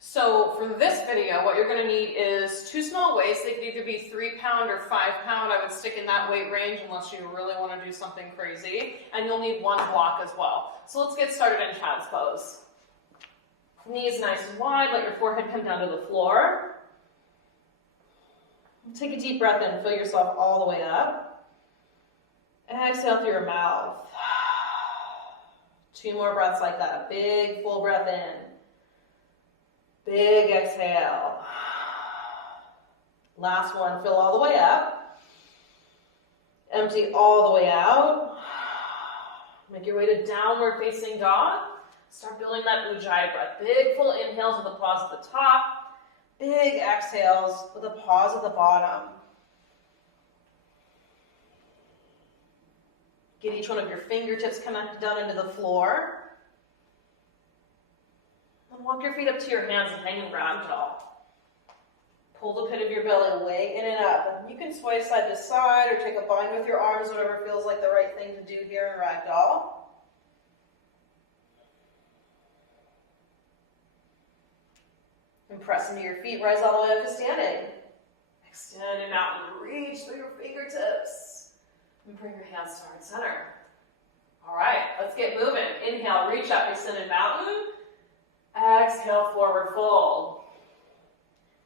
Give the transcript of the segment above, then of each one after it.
So for this video, what you're going to need is 2 small weights. They could either be 3-pound or 5-pound. I would stick in that weight range unless you really want to do something crazy. And you'll need 1 block as well. So let's get started in child's pose. Knees nice and wide. Let your forehead come down to the floor. Take a deep breath in. Fill yourself all the way up. Exhale through your mouth. 2 more breaths like that. Big full breath in. Big exhale. Last one, fill all the way up. Empty all the way out. Make your way to downward facing dog. Start building that ujjayi breath. Big full inhales with a pause at the top. Big exhales with a pause at the bottom. Get each one of your fingertips connected down into the floor. And walk your feet up to your hands and hang in ragdoll. Pull the pit of your belly way in and up. And you can sway side to side or take a bind with your arms, whatever feels like the right thing to do here in ragdoll. And press into your feet, rise all the way up to standing. Extend and out and reach through your fingertips. And bring your hands to heart center. All right, let's get moving. Inhale, reach up, extended mountain. Exhale, forward fold.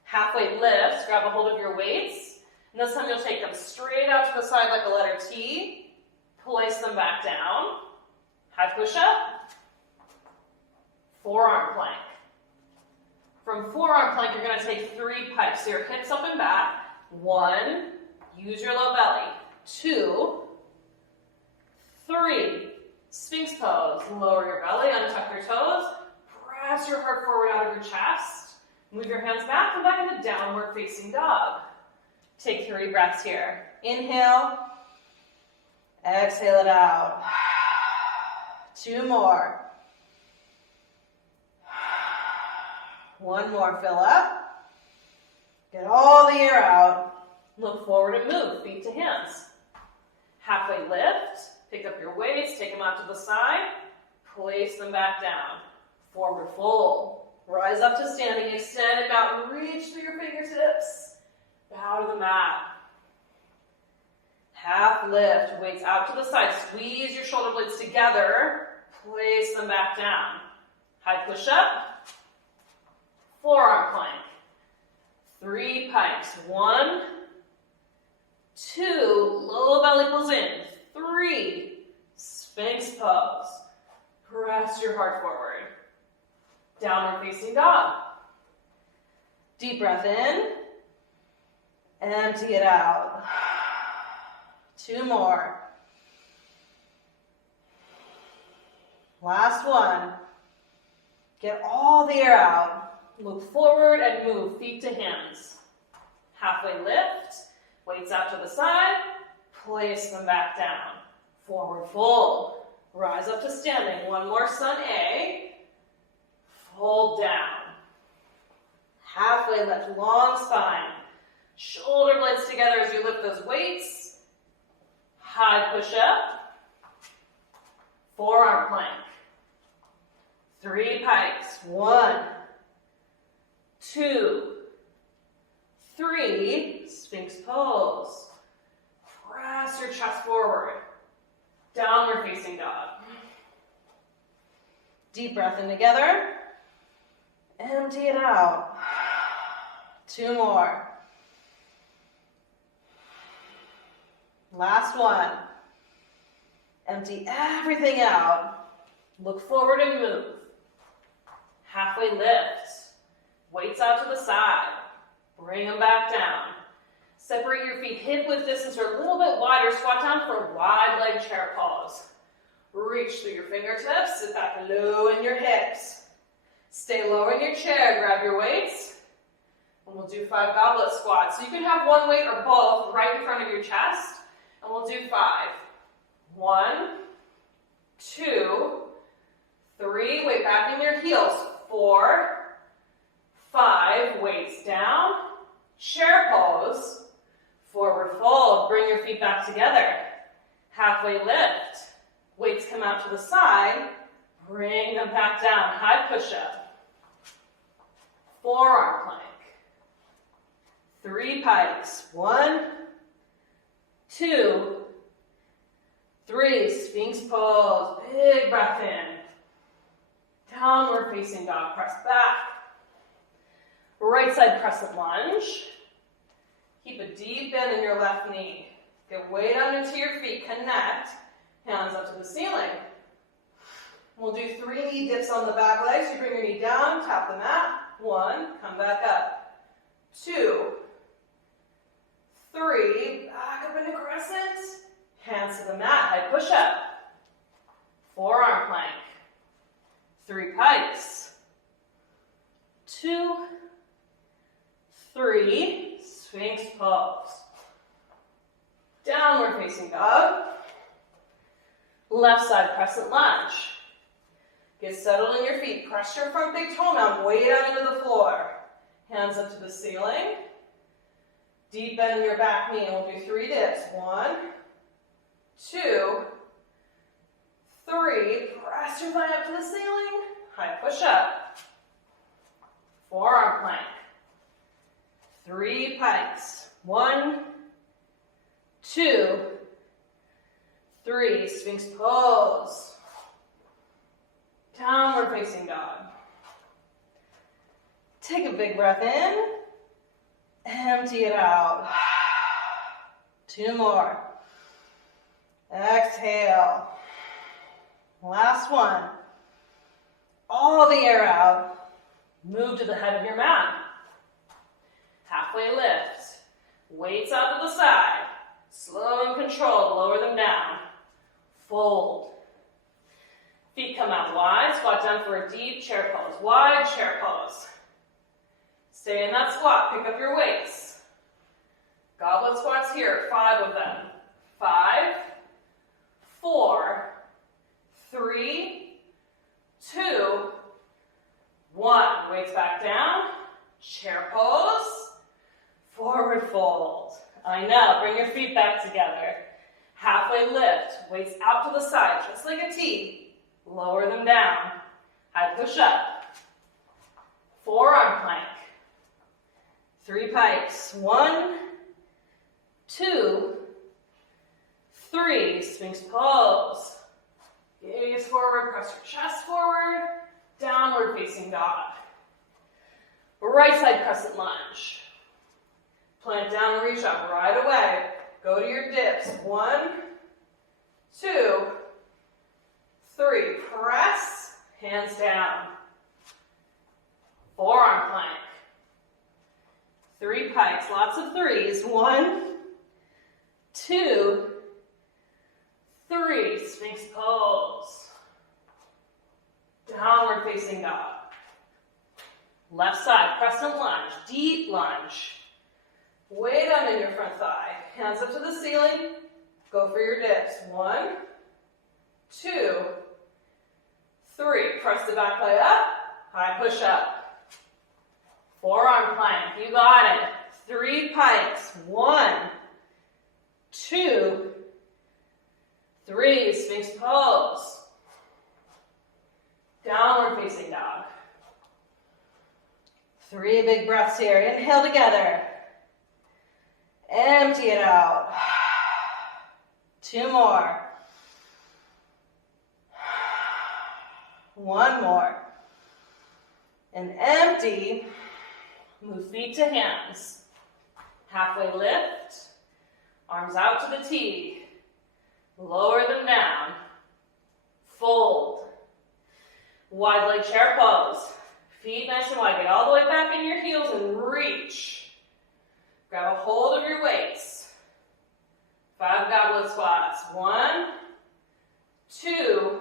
Halfway lifts, grab a hold of your weights. And this time you'll take them straight out to the side like a letter T. Place them back down. High push-up. Forearm plank. From forearm plank, you're going to take 3 pipes. So your hips up and back. 1, use your low belly. 2, 3, Sphinx pose. Lower your belly, untuck your toes. Press your heart forward out of your chest. Move your hands back, come back into downward facing dog. Take 3 breaths here. Inhale. Exhale it out. 2 more. 1 more, fill up. Get all the air out. Look forward and move, feet to hands. Halfway lift, pick up your weights, take them out to the side, place them back down. Forward fold. Rise up to standing, extend and out and reach through your fingertips. Bow to the mat. Half lift, weights out to the side. Squeeze your shoulder blades together. Place them back down. High push up. Forearm plank. 3 pipes. 1, 2, low belly pulls in. 3, Sphinx pose. Press your heart forward. Downward facing dog. Deep breath in. Empty it out. 2 more. Last one. Get all the air out. Look forward and move, feet to hands. Halfway lift. Weights out to the side. Place them back down. Forward fold. Rise up to standing. 1 more, sun A. Fold down. Halfway lift, long spine. Shoulder blades together as you lift those weights. High push up. Forearm plank. 3 pipes. 1, 2, 3, Sphinx pose. Press your chest forward. Downward facing dog. Deep breath in together. Empty it out. 2 more. Last one. Empty everything out. Look forward and move. Halfway lift. Weights out to the side. Bring them back down. Separate your feet hip width distance or a little bit wider. Squat down for a wide leg chair pose. Reach through your fingertips. Sit back low in your hips. Stay low in your chair. Grab your weights. And we'll do 5 goblet squats. So you can have 1 weight or both right in front of your chest. And we'll do 5. 1, 2, 3. Weight back in your heels. 4, 5. Weights down. Chair pose. Forward fold. Bring your feet back together. Halfway lift. Weights come out to the side. Bring them back down. High push-up. Forearm plank. 3 pikes. 1, 2, 3. Sphinx pose. Big breath in. Downward facing dog. Press back. Right side crescent lunge. Keep a deep bend in your left knee. Get way down into your feet. Connect. Hands up to the ceiling. We'll do 3 knee dips on the back legs. You bring your knee down, tap the mat. 1, come back up. 2, 3, back up into crescent. Hands to the mat, high push up. Forearm plank. 3 pikes. 2, 3, Sphinx pose. Downward facing dog. Left side crescent lunge. Get settled in your feet. Press your front big toe mound way down into the floor. Hands up to the ceiling. Deep bend in your back knee. And we'll do 3 dips. 1, 2, 3. Press your thigh up to the ceiling. High push up. Forearm plank. 3 pikes. 1, 2, 3. Sphinx pose. Downward facing dog. Take a big breath in. Empty it out. 2 more. Exhale. Last one. All the air out. Move to the head of your mat. Halfway lift. Weights out to the side. Slow and controlled. Lower them down. Fold. Feet come out wide. Squat down for a deep chair pose. Wide chair pose. Stay in that squat. Pick up your weights. Goblet squats here. 5 of them. 5, 4, 3, 2, 1. Weights back down. Chair pose. Forward fold. I know. Bring your feet back together. Halfway lift. Weights out to the side, just like a T. Lower them down. High push up. Forearm plank. 3 pikes. 1, 2, 3. Sphinx pose. Gaze forward. Press your chest forward. Downward facing dog. Right side crescent lunge. Plant down, reach up right away. Go to your dips. 1, 2, 3. Press. Hands down. Forearm plank. 3 pikes. Lots of 3s. 1, 2, 3. Sphinx pose. Downward facing dog. Left side crescent lunge. Deep lunge. Way down in your front thigh. Hands up to the ceiling. Go for your dips. 1, 2, 3. Press the back leg up. High push up. Forearm plank. You got it. 3 pikes. 1, 2, 3. Sphinx pose. Downward facing dog. 3 big breaths here. Inhale together. Empty it out. 2 more. 1 more. And empty. Move feet to hands. Halfway lift. Arms out to the T. Lower them down. Fold. Wide leg chair pose. Feet nice and wide. Get all the way back in your heels and reach. Grab a hold of your weights. 5 goblet squats. 1, 2,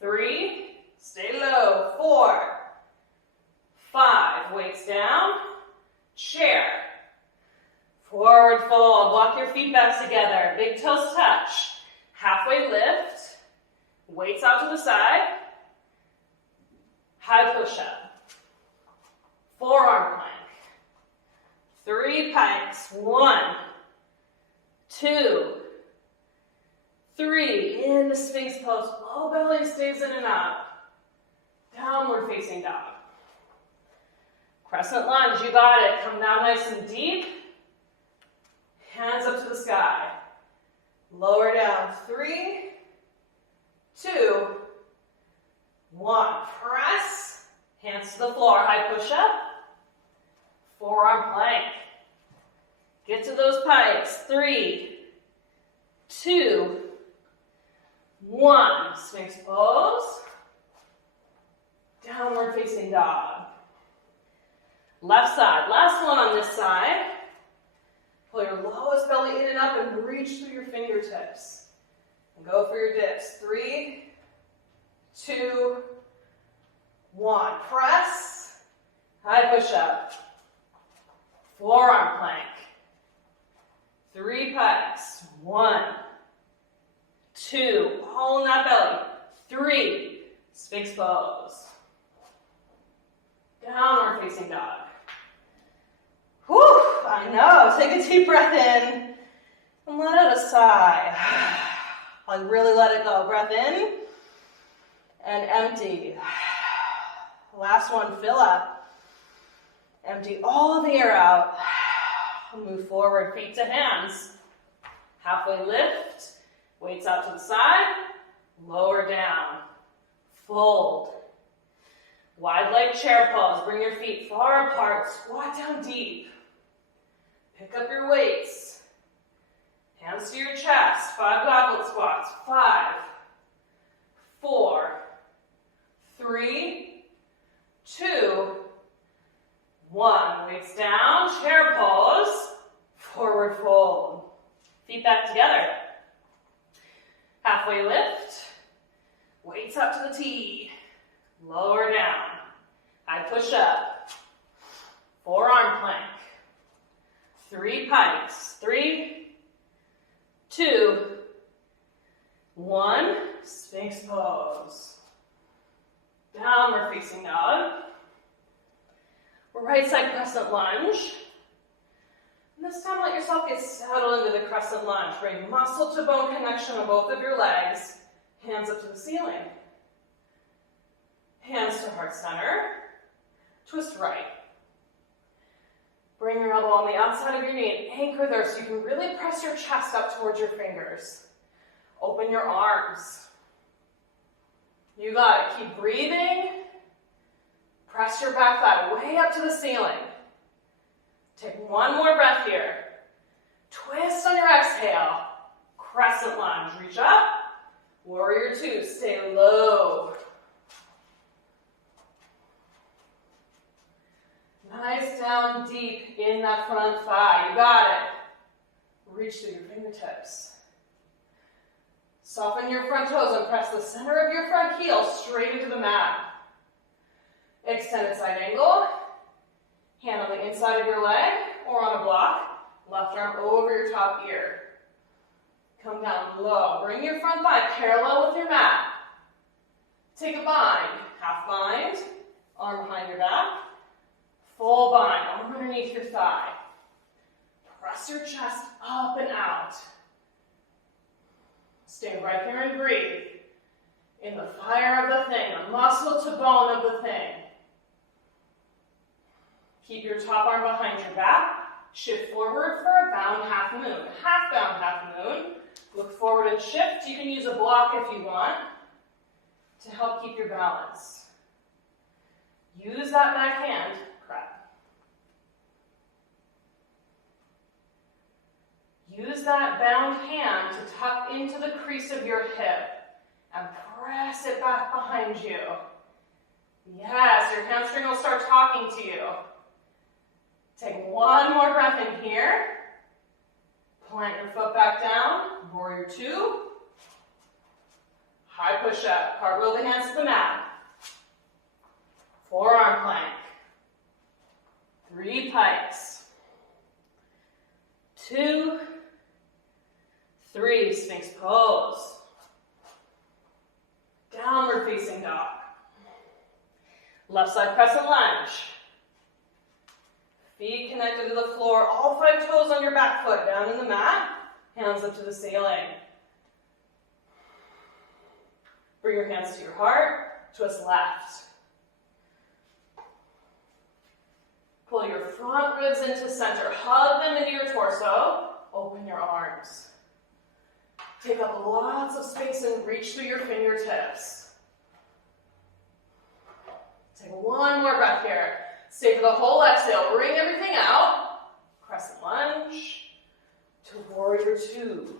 3. Stay low. 4, 5. Weights down. Chair. Forward fold. Walk your feet back together. Big toes touch. Halfway lift. Weights out to the side. High push up. Forearm plank. 3 pikes. 1, 2, 3. In the Sphinx pose. Low belly stays in and out. Downward facing dog. Crescent lunge, you got it. Come down nice and deep. Hands up to the sky. Lower down. 3, 2, 1. Press. Hands to the floor. High push-up. Forearm plank. Get to those pikes. 3, 2, 1. Sphinx pose. Downward facing dog. Left side. Last one on this side. Pull your lowest belly in and up and reach through your fingertips. And go for your dips. 3, 2, 1. Press. High push up. Forearm plank. 3 pikes. 1, 2. All in that belly. 3. Sphinx pose. Downward facing dog. Whew, I know. Take a deep breath in and let out a sigh. Like really let it go. Breath in and empty. Last one, fill up. Empty all of the air out. Move forward, feet to hands. Halfway lift. Weights out to the side. Lower down. Fold. Wide leg chair pose. Bring your feet far apart. Squat down deep. Pick up your weights. Hands to your chest. 5 goblet squats. 5, 4, 3, 2, 1. Weights down. Chair pose. Forward fold. Feet back together. Halfway lift. Weights up to the T. Lower down. High push up. Forearm plank. 3 pikes. 3, 2, 1. Sphinx pose. Downward facing dog. Right side crescent lunge. And this time let yourself get settled into the crescent lunge. Bring muscle to bone connection on both of your legs. Hands up to the ceiling. Hands to heart center. Twist right. Bring your elbow on the outside of your knee and anchor there so you can really press your chest up towards your fingers. Open your arms. You got it. Keep breathing. Press your back thigh way up to the ceiling. Take one more breath here. Twist on your exhale. Crescent lunge. Reach up. Warrior 2. Stay low. Nice down deep in that front thigh. You got it. Reach through your fingertips. Soften your front toes and press the center of your front heel straight into the mat. Extended side angle. Hand on the inside of your leg or on a block. Left arm over your top ear. Come down low. Bring your front thigh parallel with your mat. Take a bind. Half bind. Arm behind your back. Full bind, arm underneath your thigh. Press your chest up and out. Stay right here and breathe. In the fire of the thing, the muscle to bone of the thing. Keep your top arm behind your back. Shift forward for a bound half moon. Half bound half moon. Look forward and shift. You can use a block if you want to help keep your balance. Use that back hand. Use that bound hand to tuck into the crease of your hip and press it back behind you. Yes, your hamstring will start talking to you. Take one more breath in here. Plant your foot back down. Warrior 2. High push up. Cartwheel the hands to the mat. Forearm plank. 3 pikes. 2, 3, Sphinx pose. Downward facing dog. Left side crescent lunge. Feet connected to the floor. All 5 toes on your back foot. Down in the mat. Hands up to the ceiling. Bring your hands to your heart. Twist left. Pull your front ribs into center. Hug them into your torso. Open your arms. Take up lots of space and reach through your fingertips. Take one more breath here. Stay for the whole exhale. Wring everything out. Crescent lunge to warrior two.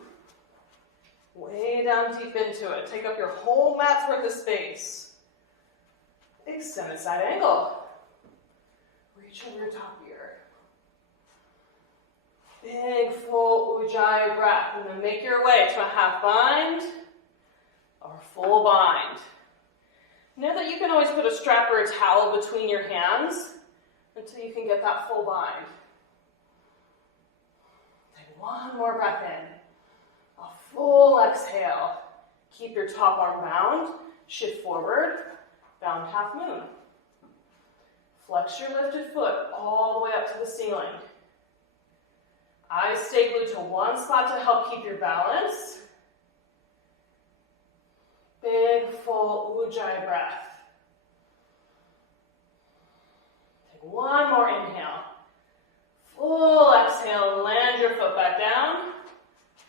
Way down deep into it. Take up your whole mat's worth of space. Extended side angle. Reach over your top ear. Big, full Ujjayi breath. And then make your way to a half bind or full bind. Know that you can always put a strap or a towel between your hands until you can get that full bind. Take one more breath in. A full exhale. Keep your top arm bound. Shift forward. Bound half moon. Flex your lifted foot all the way up to the ceiling. Eyes stay glued to one spot to help keep your balance. Big, full Ujjayi breath. Take one more inhale. Full exhale, land your foot back down.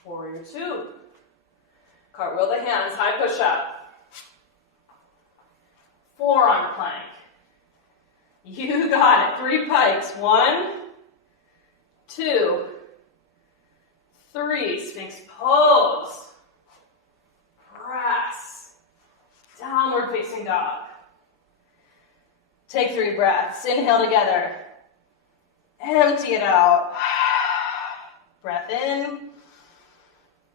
Warrior two. Cartwheel the hands, high push up. Forearm plank. You got it. 3 pikes. 1, 2, 3. Sphinx pose. Press. Downward facing dog. Take 3 breaths. Inhale together. Empty it out. Breath in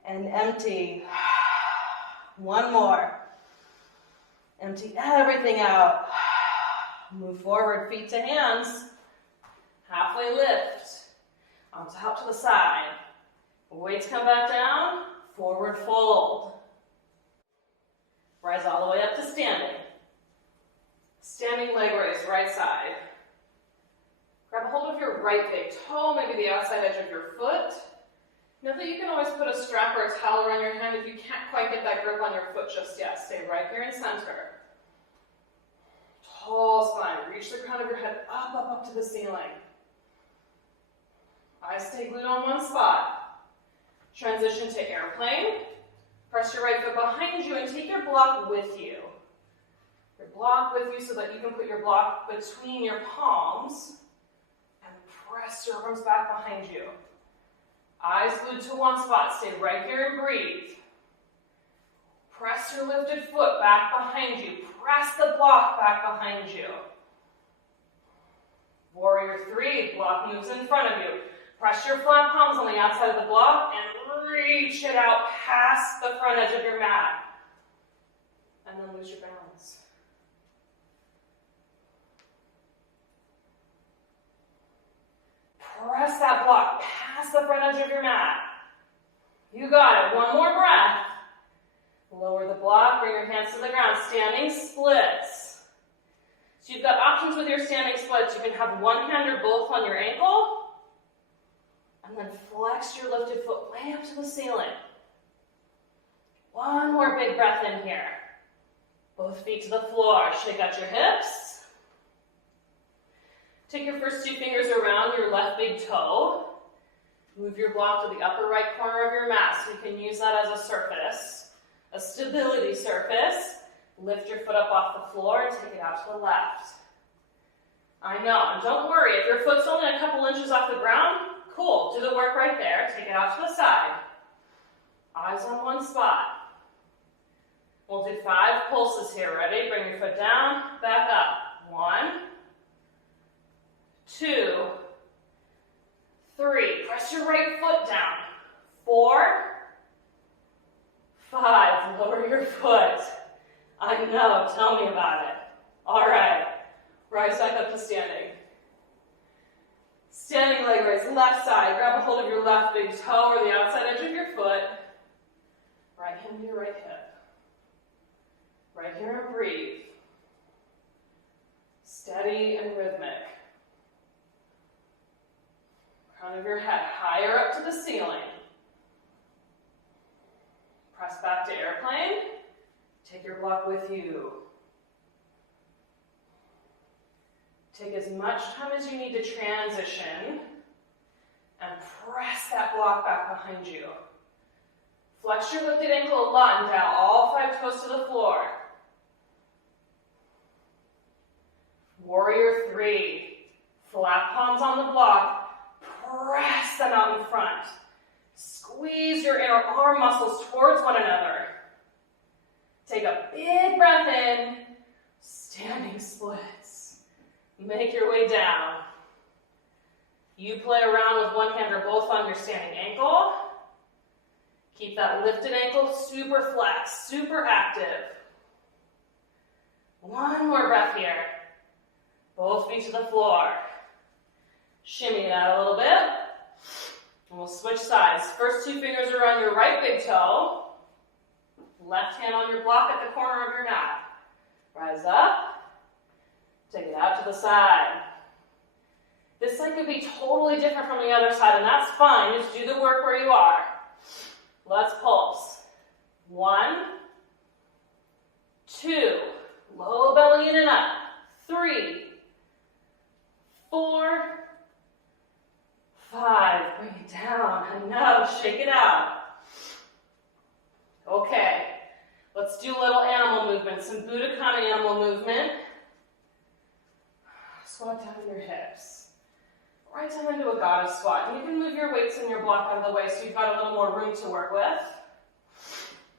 and empty. One more. Empty everything out. Move forward, feet to hands. Halfway lift. Arms out to the side. Weights come back down. Forward fold. Rise all the way up to standing. Standing leg raise, right side. Grab a hold of your right big toe, maybe the outside edge of your foot. Note that you can always put a strap or a towel around your hand if you can't quite get that grip on your foot just yet. Stay right here in center. Tall spine. Reach the crown of your head up, up, up to the ceiling. Eyes stay glued on one spot. Transition to airplane. Press your right foot behind you and take your block with you. Your block with you so that you can put your block between your palms and press your arms back behind you. Eyes glued to one spot. Stay right here and breathe. Press your lifted foot back behind you. Press the block back behind you. Warrior 3, block moves in front of you. Press your flat palms on the outside of the block and reach it out past the front edge of your mat. And then lose your balance. Press that block past the front edge of your mat. You got it. One more breath. Lower the block, bring your hands to the ground. Standing splits. So you've got options with your standing splits. You can have one hand or both on your ankle. And then flex your lifted foot way up to the ceiling. One more big breath in here. Both feet to the floor. Shake out your hips. Take your first 2 fingers around your left big toe. Move your block to the upper right corner of your mat so you can use that as a surface, a stability surface. Lift your foot up off the floor and take it out to the left. I know, and don't worry, if your foot's only a couple inches off the ground, cool, do the work right there. Take it out to the side. Eyes on one spot. We'll do 5 pulses here. Ready? Bring your foot down, back up. 1, 2, 3. Press your right foot down. 4, 5. Lower your foot. I know. Tell me about it. All right. Rise back up to standing. Standing leg raise. Left side. Grab a hold of your left big toe or the outside edge of your foot. Right hand to your right hip. Right here and breathe. Steady and rhythmic. Crown of your head higher up to the ceiling. Press back to airplane. Take your block with you. Take as much time as you need to transition and press that block back behind you. Flex your lifted ankle a lot and dial all 5 toes to the floor. Warrior 3. Flat palms on the block. Press them out in front. Squeeze your inner arm muscles towards one another. Take a big breath in. Standing splits. Make your way down. You play around with one hand or both on your standing ankle. Keep that lifted ankle super flexed, super active. One more breath here. Both feet to the floor. Shimmy it out a little bit. And we'll switch sides. First 2 fingers are on your right big toe. Left hand on your block at the corner of your mat. Rise up. Take it out to the side. This side could be totally different from the other side, and that's fine. Just do the work where you are. Let's pulse. 1, 2. Low belly in and up. 3, 4, 5. Bring it down. Enough. Shake it out. Okay. Let's do a little animal movement. Some Budokan animal movement. Squat down in your hips. Right down into a goddess squat. And you can move your weights and your block out of the way so you've got a little more room to work with.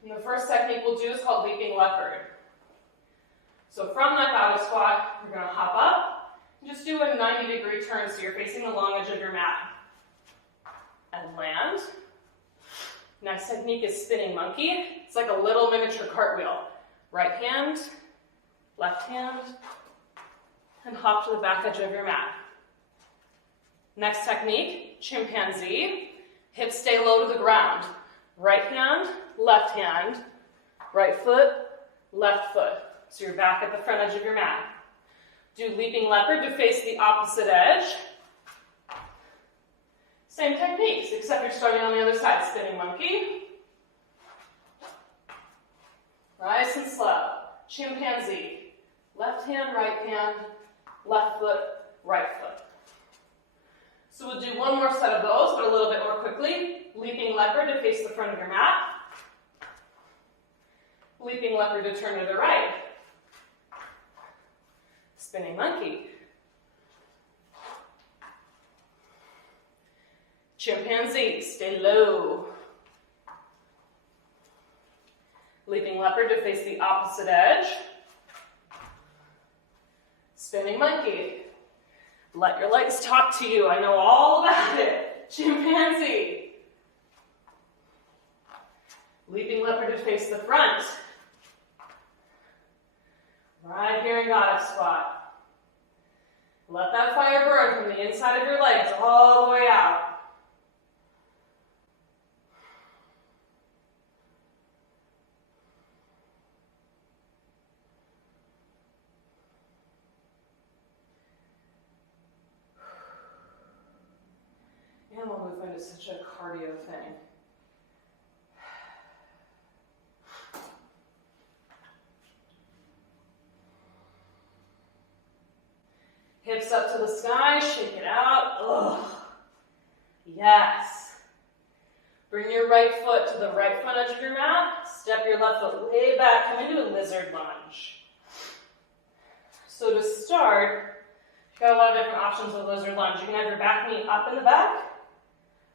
And the first technique we'll do is called leaping leopard. So from that goddess squat, you're going to hop up and just do a 90-degree turn so you're facing the long edge of your mat. And land. Next technique is spinning monkey. It's like a little miniature cartwheel. Right hand, left hand, and hop to the back edge of your mat. Next technique, chimpanzee. Hips stay low to the ground. Right hand, right foot, left foot. So you're back at the front edge of your mat. Do leaping leopard to face the opposite edge. Same techniques, except you're starting on the other side. Spinning monkey. Nice and slow. Chimpanzee. Left hand, left foot, right foot. So we'll do one more set of those, but a little bit more quickly. Leaping leopard to face the front of your mat. Leaping leopard to turn to the right. Spinning monkey. Chimpanzee, stay low. Leaping leopard to face the opposite edge. Spinning monkey. Let your legs talk to you. I know all about it. Chimpanzee. Leaping leopard to face the front. Right here in goddess squat. Let that fire burn from the inside of your legs all the way out. Animal movement is such a cardio thing. Hips up to the sky, shake it out. Ugh. Yes. Bring your right foot to the right front edge of your mat. Step your left foot way back. Come into a lizard lunge. So to start, you've got a lot of different options with lizard lunge. You can have your back knee up in the back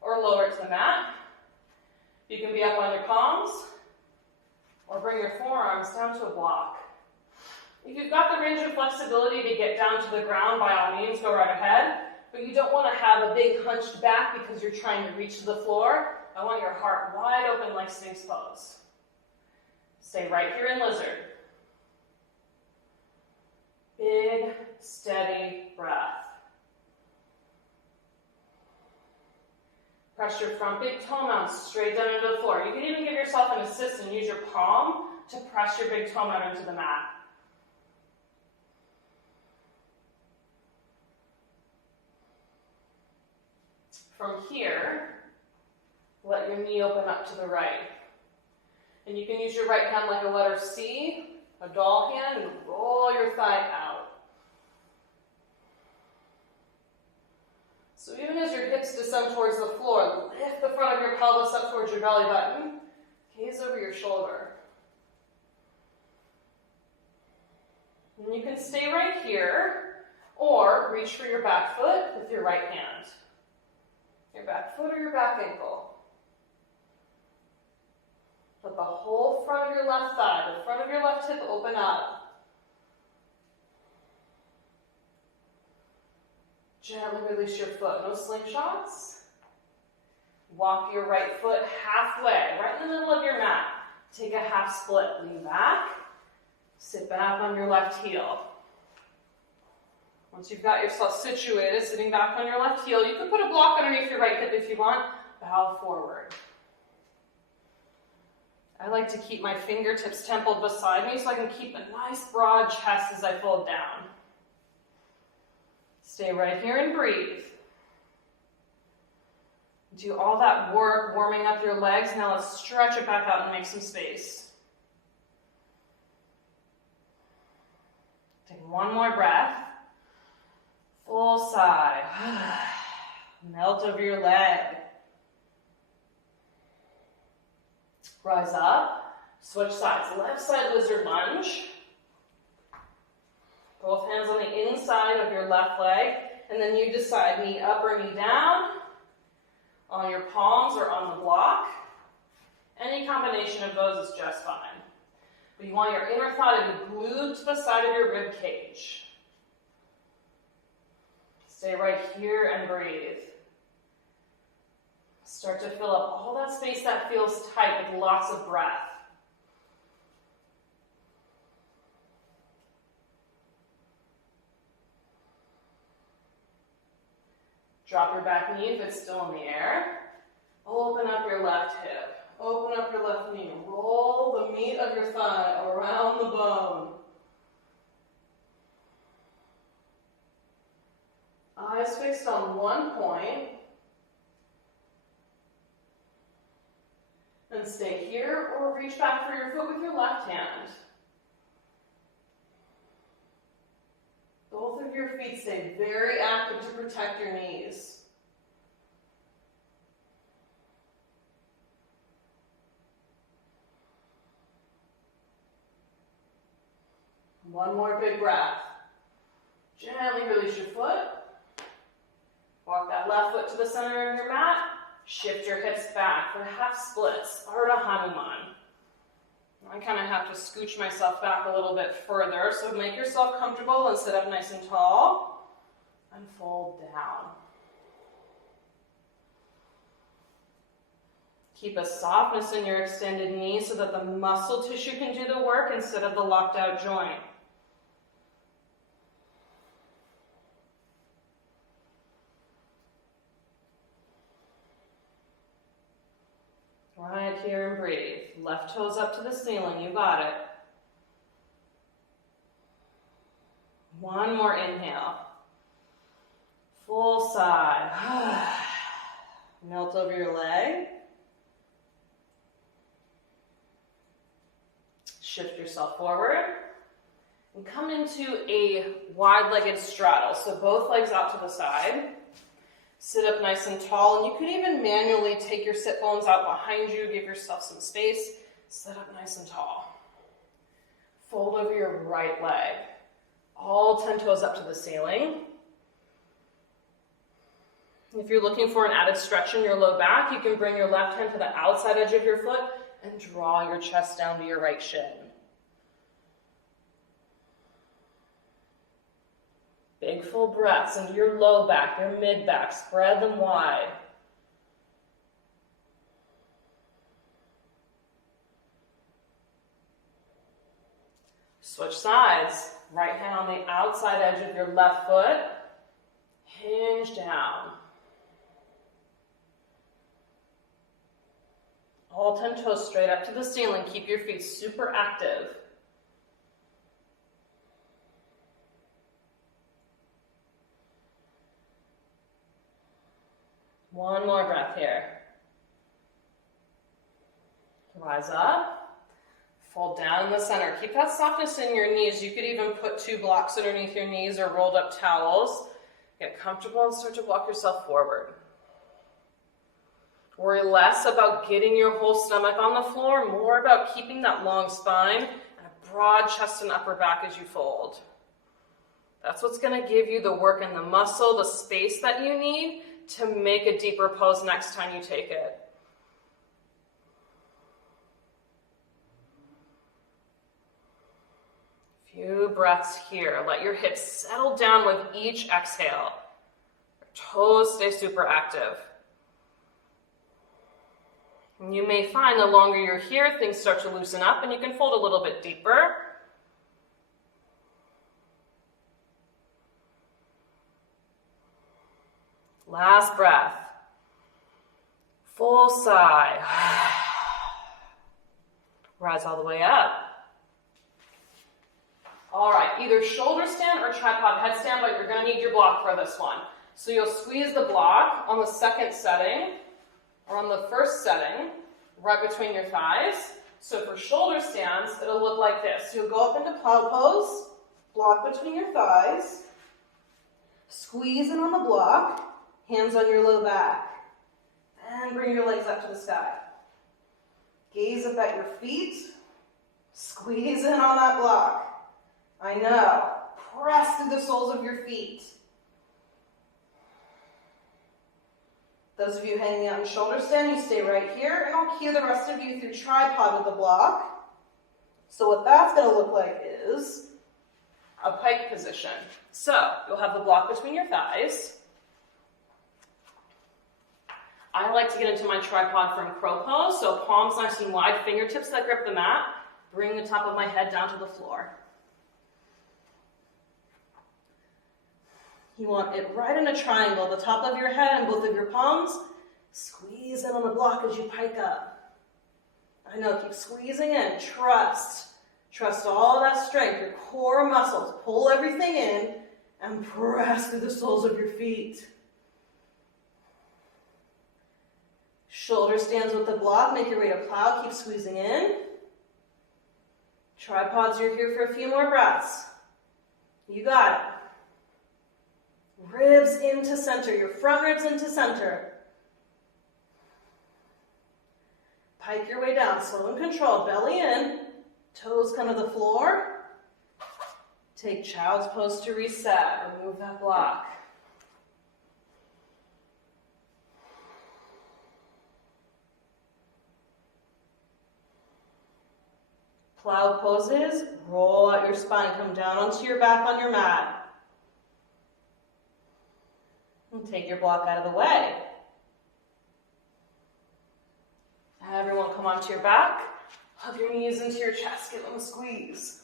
or lower to the mat. You can be up on your palms or bring your forearms down to a block. If you've got the range of flexibility to get down to the ground, by all means, go right ahead. But you don't want to have a big hunched back because you're trying to reach to the floor. I want your heart wide open like Sphinx pose. Stay right here in lizard. Big, steady breath. Press your front big toe mount straight down into the floor. You can even give yourself an assist and use your palm to press your big toe mount into the mat. From here, let your knee open up to the right. And you can use your right hand like a letter C, a doll hand, and roll your thigh out. hips descend towards the floor. Lift the front of your pelvis up towards your belly button. Gaze over your shoulder. And you can stay right here, or reach for your back foot with your right hand. Your back foot or your back ankle. Let the whole front of your left thigh, the front of your left hip open up. Gently release your foot. No slingshots. Walk your right foot halfway, right in the middle of your mat. Take a half split. Lean back. Sit back on your left heel. Once you've got yourself situated, sitting back on your left heel, you can put a block underneath your right hip if you want. Bow forward. I like to keep my fingertips templed beside me so I can keep a nice broad chest as I fold down. Stay right here and breathe. Do all that work warming up your legs. Now let's stretch it back out and make some space. Take one more breath. Full sigh. Melt over your leg. Rise up. Switch sides. Left side lizard lunge. Both hands on the inside of your left leg. And then you decide knee up or knee down. On your palms or on the block. Any combination of those is just fine. But you want your inner thigh to be glued to the side of your rib cage. Stay right here and breathe. Start to fill up all that space that feels tight with lots of breath. Drop your back knee if it's still in the air. Open up your left hip. Open up your left knee. Roll the meat of your thigh around the bone. Eyes fixed on one point. And stay here or reach back for your foot with your left hand. Both of your feet stay very active to protect your knees. One more big breath. Gently release your foot. Walk that left foot to the center of your mat. Shift your hips back for half splits, Ardha Hanuman. I kind of have to scooch myself back a little bit further, so make yourself comfortable and sit up nice and tall. And fold down. Keep a softness in your extended knee so that the muscle tissue can do the work instead of the locked out joint. Right here and breathe. Left toes up to the ceiling. You got it. One more inhale. Full sigh. Melt over your leg. Shift yourself forward. And come into a wide-legged straddle. So both legs out to the side. Sit up nice and tall, and you can even manually take your sit bones out behind you, give yourself some space. Sit up nice and tall. Fold over your right leg. All 10 toes up to the ceiling. If you're looking for an added stretch in your low back, you can bring your left hand to the outside edge of your foot and draw your chest down to your right shin. Big full breaths into your low back, your mid back, spread them wide. Switch sides. Right hand on the outside edge of your left foot. Hinge down. All 10 toes straight up to the ceiling. Keep your feet super active. One more breath here. Rise up. Fold down in the center. Keep that softness in your knees. You could even put 2 blocks underneath your knees or rolled up towels. Get comfortable and start to walk yourself forward. Worry less about getting your whole stomach on the floor, more about keeping that long spine and a broad chest and upper back as you fold. That's what's going to give you the work in the muscle, the space that you need to make a deeper pose next time you take it. Few breaths here. Let your hips settle down with each exhale. Your toes stay super active. And you may find the longer you're here, things start to loosen up and you can fold a little bit deeper. Last breath. Full sigh. Rise all the way up. All right, either shoulder stand or tripod headstand, but you're going to need your block for this one. So you'll squeeze the block on the second setting or on the first setting, right between your thighs. So for shoulder stands, it'll look like this. You'll go up into plow pose, block between your thighs, squeeze in on the block, hands on your low back, and bring your legs up to the sky. Gaze up at your feet, squeeze in on that block. I know, press through the soles of your feet. Those of you hanging out in shoulder stand, you stay right here, and I'll cue the rest of you through tripod with the block. So what that's going to look like is a pike position. So you'll have the block between your thighs. I like to get into my tripod from crow pose, so palms nice and wide, fingertips that grip the mat. Bring the top of my head down to the floor. You want it right in a triangle, the top of your head and both of your palms. Squeeze in on the block as you pike up. I know, keep squeezing in. Trust. Trust all that strength, your core muscles. Pull everything in and press through the soles of your feet. Shoulder stands with the block. Make your way to plow. Keep squeezing in. Tripods, you're here for a few more breaths. You got it. Ribs into center, your front ribs into center. Pike your way down, slow and controlled, belly in, toes come to the floor. Take child's pose to reset, remove that block. Plow poses, roll out your spine, come down onto your back on your mat. And take your block out of the way. Everyone come onto your back. Hug your knees into your chest. Give them a squeeze.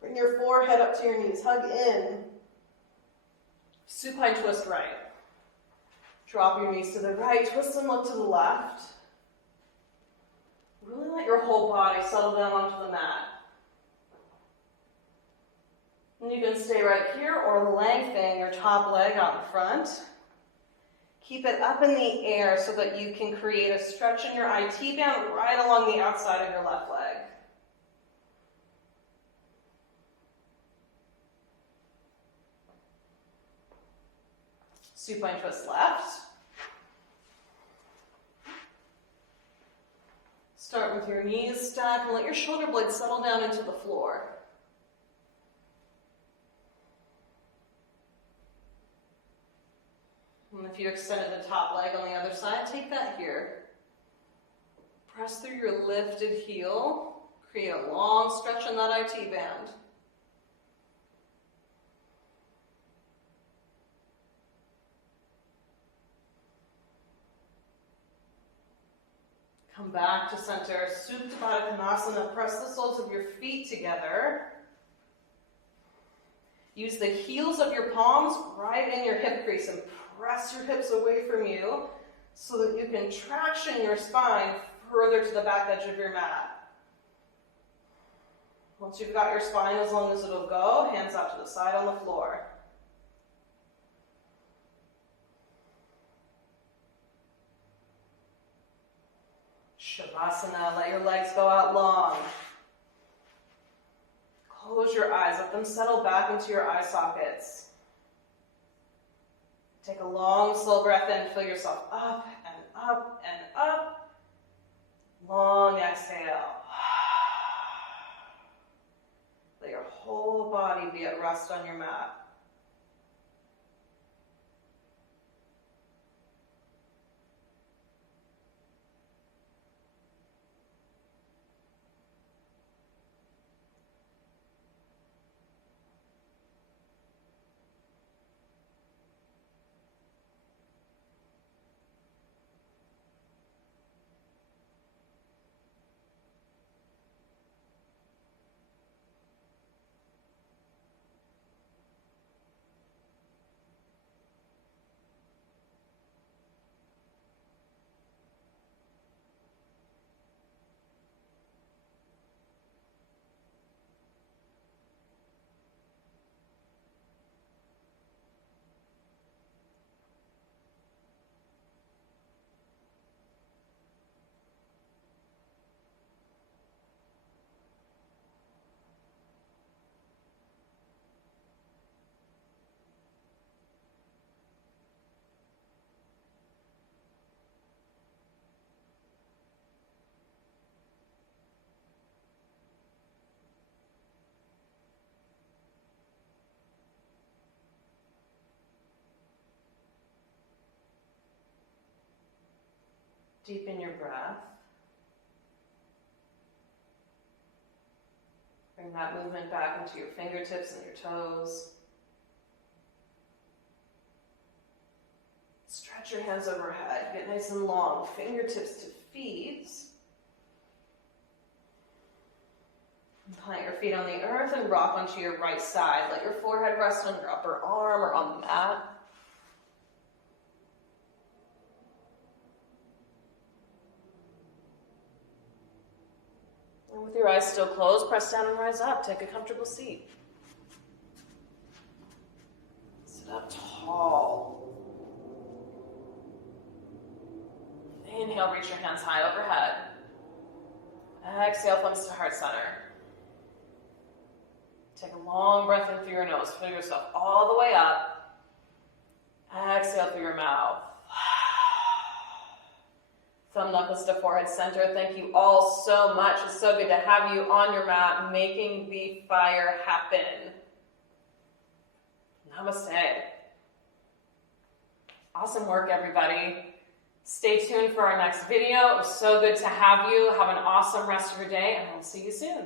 Bring your forehead up to your knees. Hug in. Supine twist right. Drop your knees to the right. Twist and look to the left. Really let your whole body settle down onto the mat. And you can stay right here or lengthen your top leg out in front. Keep it up in the air so that you can create a stretch in your IT band right along the outside of your left leg. Supine twist left. Start with your knees stacked and let your shoulder blades settle down into the floor. And if you extended the top leg on the other side, take that here. Press through your lifted heel. Create a long stretch in that IT band. Come back to center. Supta Baddha Konasana. Press the soles of your feet together. Use the heels of your palms right in your hip crease and press your hips away from you so that you can traction your spine further to the back edge of your mat. Once you've got your spine as long as it'll go, hands out to the side on the floor. Shavasana, let your legs go out long. Close your eyes, let them settle back into your eye sockets. Take a long, slow breath in. Fill yourself up and up and up. Long exhale. Let your whole body be at rest on your mat. Deepen your breath. Bring that movement back into your fingertips and your toes. Stretch your hands overhead. Get nice and long. Fingertips to feet. Plant your feet on the earth and rock onto your right side. Let your forehead rest on your upper arm or on the mat. And with your eyes still closed, press down and rise up. Take a comfortable seat. Sit up tall. Inhale, reach your hands high overhead. Exhale, thumbs to heart center. Take a long breath in through your nose. Fill yourself all the way up. Exhale through your mouth. Thumb knuckles to forehead center. Thank you all so much. It's so good to have you on your mat making the fire happen. Namaste. Awesome work, everybody. Stay tuned for our next video. It was so good to have you. Have an awesome rest of your day, and I'll see you soon.